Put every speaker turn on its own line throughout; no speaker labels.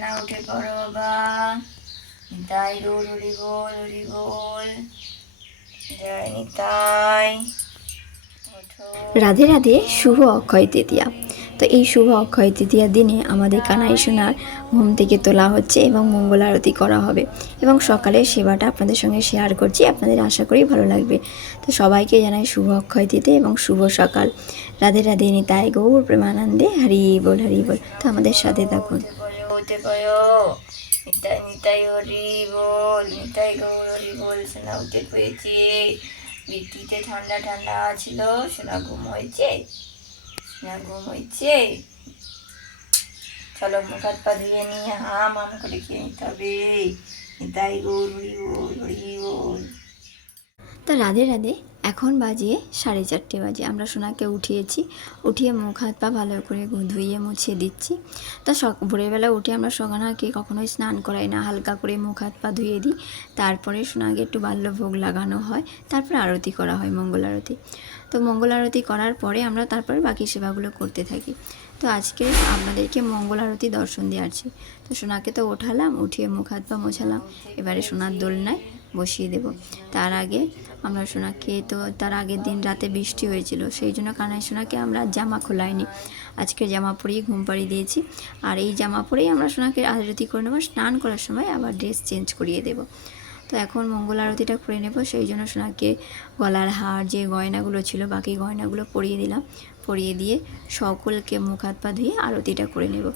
সোনা উঠে বাবা। নিতাই গৌর হরি বল হরি বল জয় নিতাই।
রাধে রাধে, শুভ অক্ষয় তৃতীয়া। তো এই শুভ অক্ষয় তৃতীয়ার দিনে আমাদের কানাই সোনার ঘুম থেকে তোলা হচ্ছে এবং মঙ্গল আরতি করা হবে। এবং সকালের সেবাটা আপনাদের সঙ্গে শেয়ার করছি, আপনাদের আশা করি ভালো লাগবে। তো সবাইকে জানাই শুভ অক্ষয় তৃতীয় এবং শুভ সকাল। রাধে রাধে নিতাই গৌর প্রেমানন্দে, হারি বল হারি বল। তো আমাদের সাথে থাকুন।
উঠে পড়ো নিতাই নিতাই হরি বল নিতাই গৌর হরি বল সোনা উঠে পেয়েছে বৃষ্টিতে ঠান্ডা ঠান্ডা ছিল সোনা ঘুম হয়েছে সোনা ঘুম হয়েছে চলো মুখ হাত পা ধুয়ে নিয়ে হাম হাম করে খেয়ে নিতে হবে নিতাই গৌর হরি বল হরি বল
তো রাধে রাধে এখন বাজে সাড়ে চারটে বাজে। আমরা সোনাকে উঠিয়েছি, উঠিয়ে মুখ, হাত, পা ভালো করে ধুইয়ে মুছিয়ে দিচ্ছি। তা ভোরবেলা উঠে আমরা সোনাকে কখনোই স্নান করাই না, হালকা করে মুখ, হাত, পা ধুয়ে দিই। তারপরে সোনাকে একটু বাল্যভোগ লাগানো হয়, তারপরে আরতি করা হয়, মঙ্গল আরতি। তো মঙ্গল আরতি করার পরে আমরা তারপরে বাকি সেবাগুলো করতে থাকি। তো আজকে আপনাদেরকে মঙ্গল আরতি দর্শন দেওয়াচ্ছি তো সোনাকে তো ওঠালাম, উঠিয়ে মুখ, হাত, পা মোছালাম। এবারে সোনার দোলনায় বসিয়ে দেব। তার আগে আমরা সোনাকে তো তার আগের দিন রাতে বৃষ্টি হয়েছিল, সেই জন্য কানাই সোনাকে আমরা জামা খোলাইনি। আজকে জামা পরিয়ে ঘুম পাড়িয়ে দিয়েছি। আর এই জামা পরেই আমরা সোনাকে আরতি করে নেব, স্নান করার সময় আবার ড্রেস চেঞ্জ করিয়ে দেবো। তো এখন মঙ্গল আরতিটা করে নেব, সেই জন্য সোনাকে গলার হার যে গয়নাগুলো ছিল, বাকি গয়নাগুলো পরিয়ে দিলাম। পরিয়ে দিয়ে সকলকে মুখ হাত পা ধুয়ে আরতিটা করে নেব।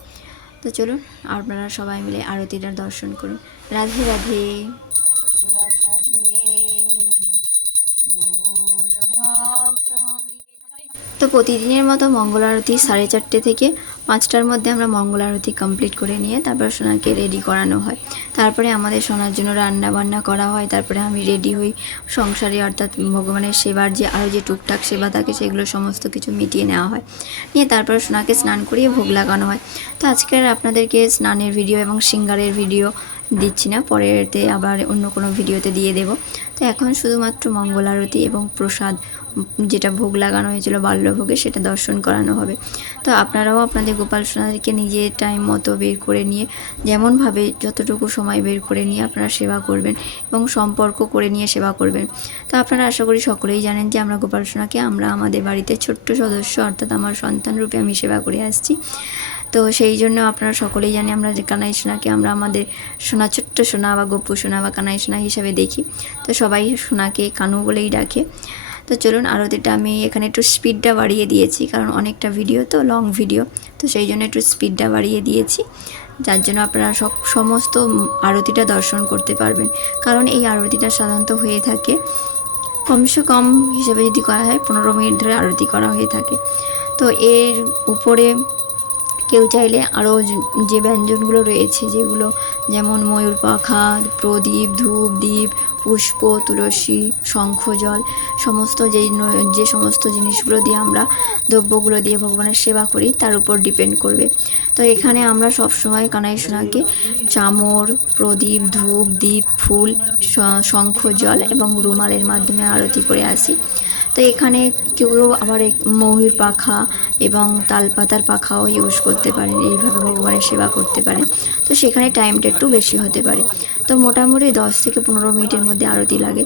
তো চলুন আপনারা সবাই মিলে আরতিটার দর্শন করুন। রাধে রাধে। প্রতিদিনের মতো মঙ্গল আরতি সাড়ে চারটে থেকে পাঁচটার মধ্যে আমরা মঙ্গল আরতি কমপ্লিট করে নিয়ে তারপর সোনাকে রেডি করানো হয়। তারপরে আমাদের সোনার জন্য রান্না বান্না করা হয়। তারপরে আমি রেডি হই সংসারে, অর্থাৎ ভগবানের সেবার যে আরও যে টুকটাক সেবা থাকে সেগুলো সমস্ত কিছু মিটিয়ে নেওয়া হয়। নিয়ে তারপর সোনাকে স্নান করিয়ে ভোগ লাগানো হয়। তো আজকের আপনাদেরকে স্নানের ভিডিও এবং সিঙ্গারের ভিডিও দিচ্ছি না, পরেরতে আবার অন্য কোনো ভিডিওতে দিয়ে দেব। তো এখন শুধুমাত্র মঙ্গল আরতি এবং প্রসাদ, যেটা ভোগ লাগানো হয়েছিল বাল্যভোগে, সেটা দর্শন করানো হবে। তো আপনারাও আপনাদের গোপাল সোনাদেরকে নিজের টাইম মতো বের করে নিয়ে, যেমনভাবে যতটুকু সময় বের করে নিয়ে আপনারা সেবা করবেন এবং সম্পর্ক করে নিয়ে সেবা করবেন। তো আপনারা আশা করি সকলেই জানেন যে আমরা গোপাল সোনাকে, আমরা আমাদের বাড়িতে ছোট্ট সদস্য, অর্থাৎ আমার সন্তান রূপে আমি সেবা করে আসছি। তো সেই জন্য আপনারা সকলেই জানি আমরা যে কানাই সোনাকে আমরা আমাদের সোনা, ছোট্ট সোনা বা গপ্পু সোনা বা কানাই সোনা হিসাবে দেখি। তো সবাই সোনাকে কানু বলেই ডাকে। তো চলুন আরতিটা আমি এখানে একটু স্পিডটা বাড়িয়ে দিয়েছি, কারণ অনেকটা ভিডিও তো লং ভিডিও তো সেই জন্য একটু স্পিডটা বাড়িয়ে দিয়েছি, যার জন্য আপনারা সব, সমস্ত আরতিটা দর্শন করতে পারবেন। কারণ এই আরতিটা সাধারণত হয়ে থাকে কমসে কম হিসেবে যদি করা হয়, পনেরো মিনিট ধরে আরতি করা হয়ে থাকে। তো এর উপরে কেউ চাইলে আরও যে ব্যঞ্জনগুলো রয়েছে যেগুলো যেমন ময়ূর পাখা, প্রদীপ, ধূপ, দ্বীপ, পুষ্প, তুলসী, শঙ্খ, জল, সমস্ত যেই যে সমস্ত জিনিসগুলো দিয়ে আমরা দ্রব্যগুলো দিয়ে ভগবানের সেবা করি, তার উপর ডিপেন্ড করবে। তো এখানে আমরা সবসময় কানাই সোনাকে চামর, প্রদীপ, ধূপ, দ্বীপ, ফুল শঙ্খ, জল এবং রুমালের মাধ্যমে আরতি করে আসি। তো এখানে কেউ আবার ময়ূর পাখা এবং তালপাতার পাখাও ইউজ করতে পারেন এইভাবে ভগবানের সেবা করতে পারেন তো সেখানে টাইমটা একটু বেশি হতে পারে। তো মোটামুটি দশ থেকে পনেরো মিনিটের মধ্যে আরতি লাগে,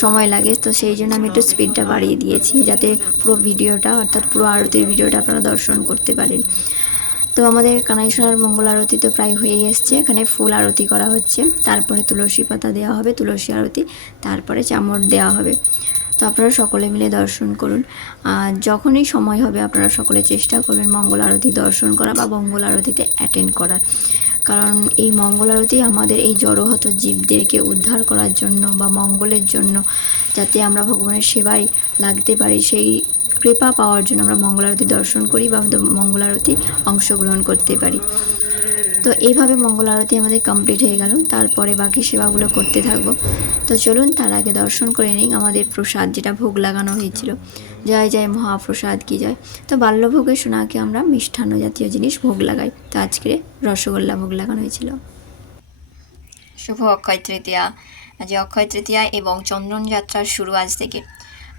সময় লাগে। তো সেই জন্য আমি একটু স্পিডটা বাড়িয়ে দিয়েছি, যাতে পুরো ভিডিওটা, অর্থাৎ পুরো আরতির ভিডিওটা আপনারা দর্শন করতে পারেন। তো আমাদের কানাইশ্বর মঙ্গল আরতি তো প্রায় হয়েই এসছে। এখানে ফুল আরতি করা হচ্ছে। তারপরে তুলসী পাতা দেওয়া হবে, তুলসী আরতি। তারপরে চামড় দেওয়া হবে। তো আপনারা সকলে মিলে দর্শন করুন। আর যখনই সময় হবে, আপনারা সকলে চেষ্টা করবেন মঙ্গল আরতি দর্শন করা বা মঙ্গল আরতিতে অ্যাটেন্ড করার। কারণ এই মঙ্গল আরতি আমাদের এই জড়হত জীবদেরকে উদ্ধার করার জন্য বা মঙ্গলের জন্য, যাতে আমরা ভগবানের সেবায় লাগতে পারি, সেই কৃপা পাওয়ার জন্য আমরা মঙ্গল আরতি দর্শন করি বা মঙ্গল আরতি অংশগ্রহণ করতে পারি। তো এইভাবে মঙ্গল আরতি আমাদের কমপ্লিট হয়ে গেল। তারপরে বাকি সেবাগুলো করতে থাকব। তো চলুন, তার আগে দর্শন করে নিই আমাদের প্রসাদ, যেটা ভোগ লাগানো হয়েছিল। জয় জয় মহাপ্রসাদ, কি জয়? তো বাল্যভোগের সোনাকে আমরা মিষ্টান্ন জাতীয় জিনিস ভোগ লাগাই। তো আজকে রসগোল্লা ভোগ লাগানো হয়েছিল।
শুভ অক্ষয় তৃতীয়া। আজ অক্ষয় তৃতীয়া এবং চন্দন যাত্রার শুরু আজ থেকে।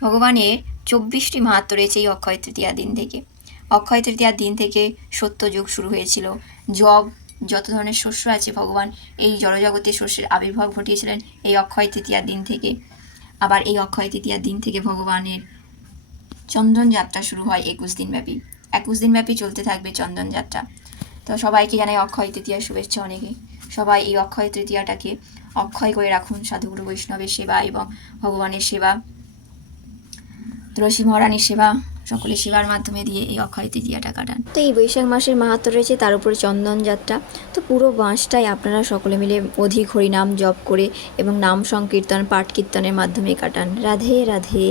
ভগবানের চব্বিশটি মাহাত্ম রয়েছে এই অক্ষয় তৃতীয়া দিন থেকে। অক্ষয় তৃতীয়ার দিন থেকে সত্যযুগ শুরু হয়েছিল। জব
যত ধরনের শস্য আছে, ভগবান এই জড়জগতে শস্যের আবির্ভাব ঘটিয়েছিলেন এই অক্ষয় তৃতীয়ার দিন থেকে। আবার এই অক্ষয় তৃতীয়ার দিন থেকে ভগবানের চন্দন যাত্রা শুরু হয় একুশ দিনব্যাপী। একুশ দিন ব্যাপী চলতে থাকবে চন্দন যাত্রা। তো সবাইকে জানাই অক্ষয় তৃতীয়ার শুভেচ্ছা অনেকে। সবাই এই অক্ষয় তৃতীয়াটাকে অক্ষয় করে রাখুন, সাধুগুরু বৈষ্ণবের সেবা এবং ভগবানের সেবা। তুলসী মহারানীর সেবা সকলের সেবার মাধ্যমে দিয়ে এই অক্ষয় তৃতীয়াটা কাটান
তো এই বৈশাখ মাসের মাহাত্ম রয়েছে, তার উপরে চন্দন যাত্রা। তো পুরো মাসটাই আপনারা সকলে মিলে অধিক হরিনাম জপ করে এবং নাম সংকীর্তন, পাঠ কীর্তনের মাধ্যমে কাটান। রাধে রাধে।